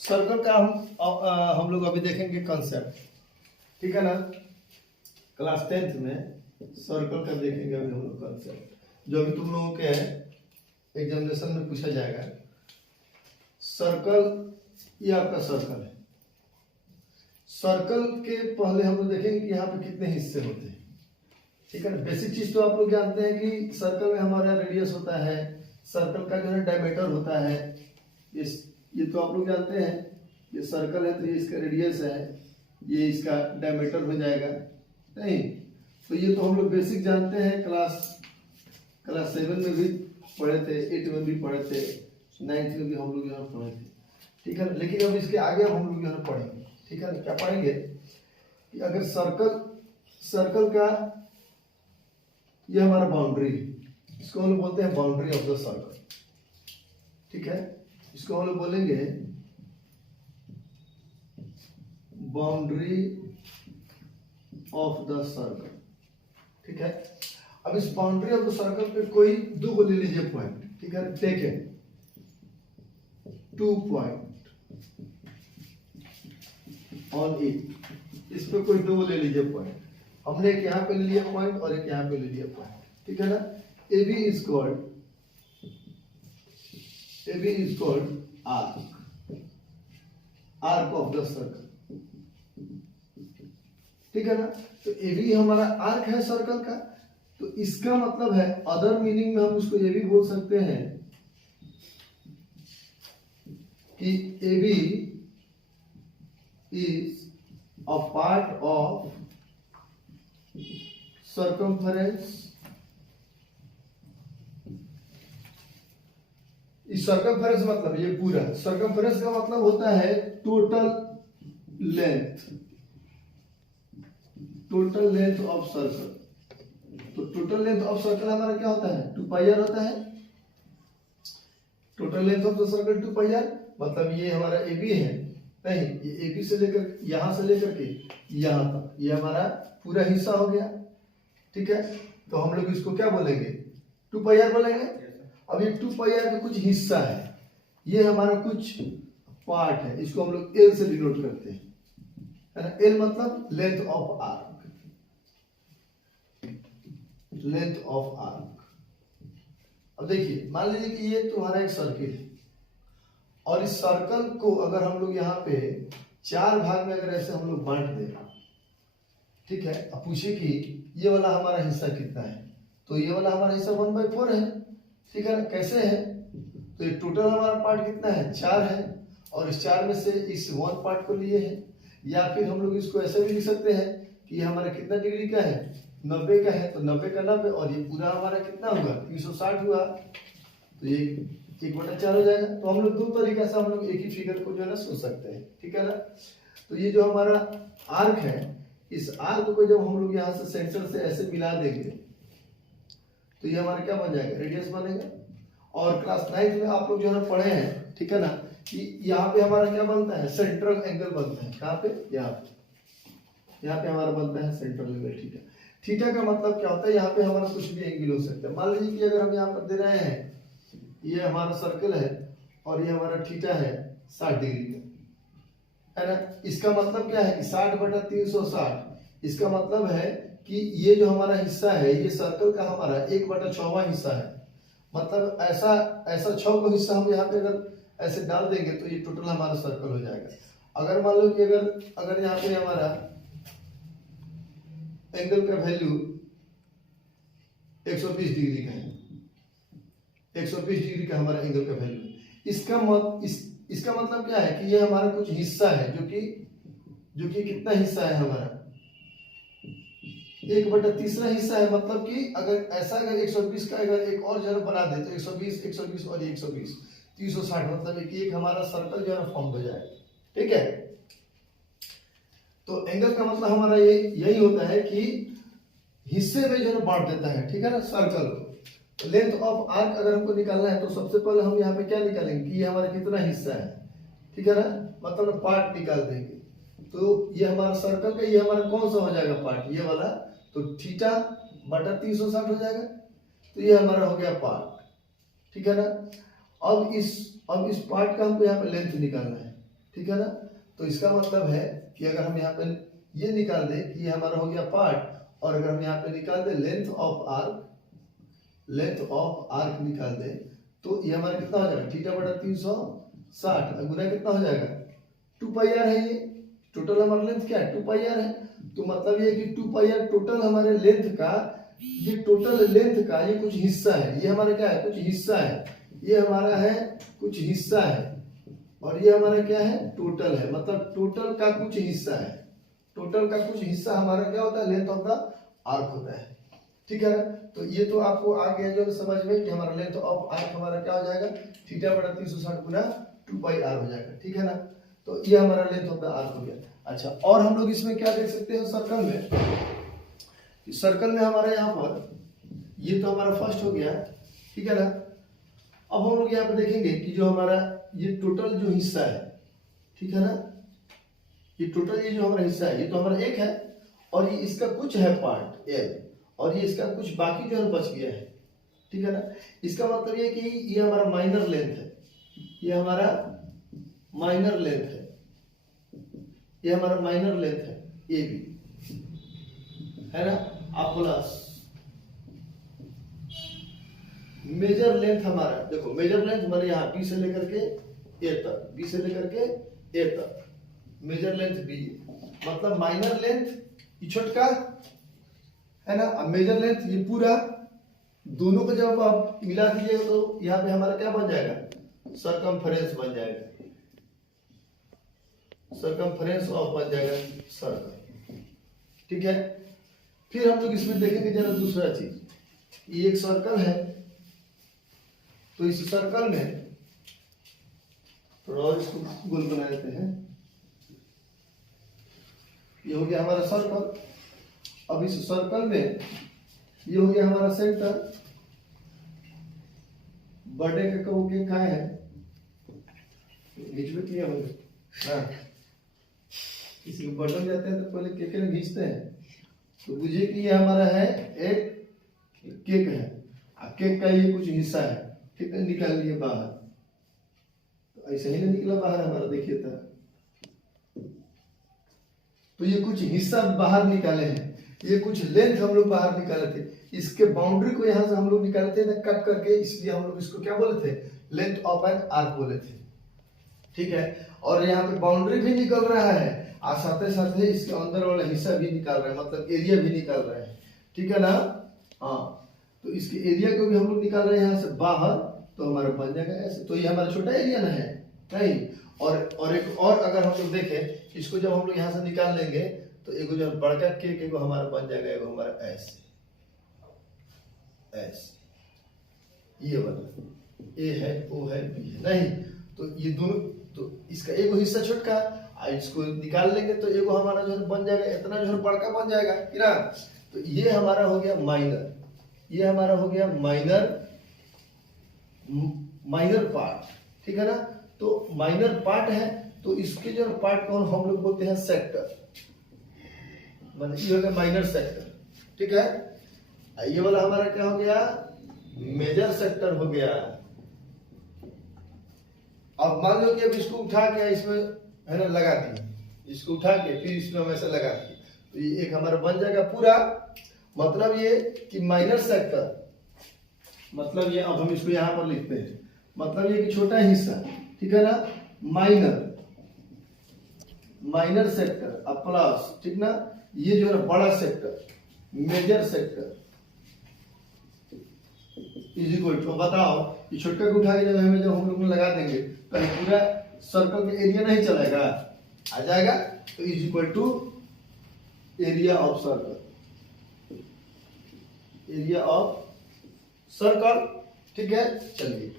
Circle का हम लोग अभी देखेंगे कंसेप्ट, ठीक है ना। क्लास 10th में सर्कल का देखेंगे अभी हम लोग कंसेप्ट, जो अभी तुम लोगों के एग्जामिनेशन में पूछा जाएगा। सर्कल, ये आपका सर्कल है। सर्कल के पहले हम लोग देखेंगे कि यहाँ पे कितने हिस्से होते हैं, ठीक है ना। बेसिक चीज तो आप लोग जानते हैं कि सर्कल में हमारा रेडियस होता है, सर्कल का जो है डायमीटर होता है। ये तो आप लोग जानते हैं, ये सर्कल है तो ये इसका रेडियस है, ये इसका डायमीटर हो जाएगा नहीं। तो ये तो हम लोग बेसिक जानते हैं, क्लास 7 में भी पढ़े थे, 8 में भी पढ़े थे, 9th में भी हम लोग यहाँ पढ़े थे, ठीक है ना। लेकिन अब इसके आगे हम लोग यहाँ पढ़ेंगे, ठीक है ना। क्या पढ़ेंगे कि अगर सर्कल का ये हमारा बाउंड्री, इसको हम लोग बोलते हैं बाउंड्री ऑफ द सर्कल, ठीक है। इसको हम लोग बोलेंगे बाउंड्री ऑफ द सर्कल, ठीक है। अब इस बाउंड्री ऑफ द सर्कल पे कोई दो को ले लीजिए पॉइंट, ठीक है। देखें 2 पॉइंट ऑन इट, इस पे कोई दो ले लीजिए पॉइंट। हमने एक यहाँ पे ले लिया पॉइंट और एक यहाँ पे ले लिया पॉइंट, ठीक है ना। AB is called arc of the circle, ठीक है ना। तो AB हमारा आर्क है सर्कल का, तो इसका मतलब है, अदर मीनिंग में हम इसको ये भी बोल सकते हैं कि AB is a part of circumference. इस सर्कमफरेंस मतलब ये पूरा, सर्कमफरेंस का मतलब होता है टोटल लेंथ ऑफ सर्कल। तो टोटल लेंथ ऑफ सर्कल हमारा क्या होता है, 2 पाई आर होता है। Total length of the circle 2 pi R, मतलब ये हमारा AB है, नहीं ये AB से लेकर यहां से लेकर के यहां तक, ये हमारा पूरा हिस्सा हो गया, ठीक है। तो हम लोग इसको क्या बोलेंगे, 2 पाई आर बोलेंगे। अब ये 2 पाई आर का कुछ हिस्सा है, ये हमारा कुछ पार्ट है, इसको हम लोग L से डिनोट करते हैं, है ना। L मतलब length of arc, length of arc. अब देखिए, मान लीजिए कि ये तुम्हारा एक सर्किल है, और इस सर्कल को अगर हम लोग यहाँ पे 4 भाग में अगर ऐसे हम लोग बांट दें, ठीक है। अब पूछे कि ये वाला हमारा हिस्सा कितना है, तो ये वाला हमारा हिस्सा 1/4 है, ठीक है ना। कैसे है, तो ये टोटल हमारा पार्ट कितना है, 4 है, और इस 4 में से इस 1 पार्ट को लिए है। या फिर हम लोग इसको ऐसे भी लिख सकते हैं कि ये हमारा कितना डिग्री का है, 90 का है, तो 90 का 90, और ये पूरा हमारा कितना हुआ, 360 हुआ, तो ये 1/4 हो जाएगा। तो हम लोग दो तरीके से हम लोग एक ही फिगर को जो है ना सोच सकते हैं, ठीक है ना। तो ये जो हमारा आर्क है, इस आर्क को जब हम लोग यहाँ से सेंटर से ऐसे मिला देंगे, तो ये हमारा क्या बन जाएगा, रेडियस बनेगा। और क्लास 9th में आप लोग जो है ना पढ़े हैं, ठीक है ना, कि यहाँ पे हमारा क्या बनता है, सेंट्रल एंगल बनता है। कहाँ पे, यहाँ पे हमारा बनता है सेंट्रल एंगल, ठीक है। थीटा का मतलब क्या होता है, यहाँ पे हमारा कुछ भी एंगल हो सकता है। मान लीजिए कि अगर हम यहाँ पर दे रहे हैं, ये हमारा सर्कल है और ये हमारा थीटा है 60 डिग्री का, है ना। इसका मतलब क्या है कि 60/360, इसका मतलब है कि ये जो हमारा हिस्सा है, ये सर्कल का हमारा 1/6वां हिस्सा है। मतलब ऐसा 6 को हिस्सा हम यहाँ पे अगर ऐसे डाल देंगे तो ये टोटल हमारा सर्कल हो जाएगा। अगर मान लो कि अगर यहाँ पे हमारा एंगल का वैल्यू 120 डिग्री का है, 120 डिग्री का हमारा एंगल का वैल्यू, इसका मतलब क्या है कि ये हमारा कुछ हिस्सा है, जो कि कितना हिस्सा है हमारा, 1/3 हिस्सा है। मतलब कि अगर 120 का अगर एक और जगह बना दे तो 120 और 120 360, मतलब एक हमारा सर्कल जो है फॉर्म हो जाएगा, ठीक है। तो एंगल का मतलब हमारा यही होता है कि हिस्से में जो है बांट देता है, ठीक है ना, सर्कल को। लेंथ ऑफ आर्क अगर हमको निकालना है, तो सबसे पहले हम यहाँ पे क्या निकालेंगे कि ये हमारा कितना हिस्सा है, ठीक है ना, मतलब पार्ट निकाल देंगे। तो ये हमारा सर्कल का, ये हमारा कौन सा हो जाएगा पार्ट, ये वाला, तो θ/360 हो जाएगा। तो ये हमारा हो गया पार्ट, ठीक है ना। अब इस पार्ट का हमको यहाँ पे लेंथ निकालना है, ठीक है ना। तो इसका मतलब है कि अगर हम यहाँ पे ये निकाल दें कि ये हमारा हो गया पार्ट, और अगर हम यहाँ पे निकाल दें length of arc, length of arc निकाल दें तो ये हमारा कितना हो जाएगा, थीटा बटा 360 गुना कितना हो जाएगा 2 पाई आर है। ये टोटल हमारा लेंथ क्या है 2 पाई आर है। तो मतलब ये कि 2 पाई आर टोटल हमारे लेंथ का, ये टोटल लेंथ का ये कुछ हिस्सा है, ये हमारा क्या है कुछ हिस्सा है, ये हमारा है कुछ हिस्सा है, और ये हमारा क्या है टोटल है, मतलब टोटल का कुछ हिस्सा है। टोटल का कुछ हिस्सा हमारा क्या होता है लेंथ ऑफ द आर्क होता है, ठीक है ना। तो ये तो आपको आ गया जो समझ में कि हमारा लेंथ ऑफ आर्क हमारा क्या हो जाएगा थीटा बटा 360 गुना 2 पाई आर हो जाएगा, ठीक है ना। तो ये हमारा लेंथ ऑफ द आर्क हो गया। अच्छा, और हम लोग इसमें क्या देख सकते हैं सर्कल में, सर्कल में हमारा यहाँ पर ये तो हमारा फर्स्ट हो गया, ठीक है ना। अब हम लोग यहाँ पे देखेंगे कि जो हमारा ये टोटल जो हिस्सा है, ठीक है ना, ये टोटल ये जो हमारा हिस्सा है ये तो हमारा एक है, और ये इसका कुछ है पार्ट एल, और ये इसका कुछ बाकी जो है बच गया है, ठीक है ना। इसका मतलब ये कि ये हमारा माइनर लेंथ है, ये हमारा माइनर लेंथ है, ये हमारा माइनर लेंथ है ए बी, है ना। अब प्लस मेजर लेंथ हमारा, देखो मेजर लेंथ हमारे यहाँ बी से लेकर के ए तक, बी से लेकर के ए तक मेजर लेंथ बी, मतलब माइनर लेंथ ये छोटका है ना, अब मेजर लेंथ ये पूरा, दोनों को जब आप मिला दीजिएगा तो यहाँ पे हमारा क्या बन जाएगा सरकमफेरेंस बन जाएगा, सरकमफेरेंस ऑफ बन जाएगा सर्कल, ठीक है। फिर हम लोग इसमें देखेंगे जरा दूसरा चीज, ये एक सर्कल है, तो इस सर्कल में थोड़ा और इसको गोल बना देते हैं, ये हो गया हमारा सर्कल। अब इस सर्कल में ये हो गया हमारा सेंटर, बर्थडे का कब केक खाए हैं बीच में किया होंगे, हाँ किसी को बर्थडे जाते हैं तो पहले केक खींचते हैं, तो बुझिए कि ये हमारा है एक केक है, केक का ये कुछ हिस्सा है, ठीक है, निकाल लिए बाहर, तो ऐसे ही ना निकला बाहर हमारा, देखिए तो ये कुछ हिस्सा बाहर निकाले हैं, ये कुछ लेंथ हम लोग बाहर निकाले थे, इसके बाउंड्री को यहां से हम लोग निकाले थे ना कट करके, इसलिए हम लोग इसको क्या बोले थे लेंथ ऑफ एन आर्क बोले थे, ठीक है। और यहाँ पे बाउंड्री भी निकल रहा है और साथ साथ इसके अंदर वाला हिस्सा भी निकाल रहे हैं, मतलब एरिया भी निकाल रहे हैं, ठीक है ना। हाँ, तो इसके एरिया को भी हम लोग निकाल रहे हैं यहाँ से बाहर, तो हमारा बन जाएगा ऐसे, तो ये हमारा छोटा एरिया ना है नहीं। और एक और अगर हम लोग देखें इसको, जब हम लोग यहाँ से निकाल लेंगे तो एक जो बड़का केक एगो हमारा बन जाएगा, एगो हमारा ऐसे ऐसे, ये वाला ए है ओ है बी है नहीं, तो ये दोनों, तो इसका एगो हिस्सा छोटका, इसको निकाल लेंगे तो एगो हमारा जो है बन जाएगा, इतना जो है बड़का बन जाएगा ना। तो ये हमारा हो गया माइनर, ये हमारा हो गया माइनर, माइनर पार्ट, ठीक है ना। तो माइनर पार्ट है, तो इसके जो पार्ट को हम लोग बोलते हैं सेक्टर, मतलब ये हो गया माइनर सेक्टर, ठीक है। ये वाला हमारा क्या हो गया मेजर सेक्टर हो गया। अब मान लो कि अब इसको उठा के इसमें है ना लगा दिए, इसको उठा के फिर इसमें हम ऐसा लगा दिए, तो ये एक हमारा बन जाएगा पूरा, मतलब ये कि माइनर सेक्टर, मतलब ये अब हम इसको यहाँ पर लिखते हैं, मतलब ये कि छोटा हिस्सा, ठीक है ना, माइनर, माइनर सेक्टर अब प्लस, ठीक ना, ये जो है बड़ा sector major sector is equal to, बताओ ये छोटका को उठा के जब हम लोग लगा देंगे तो पूरा सर्कल में एरिया नहीं चलेगा, आ जाएगा, तो is equal to area of circle, area of circle, ठीक है। चलिए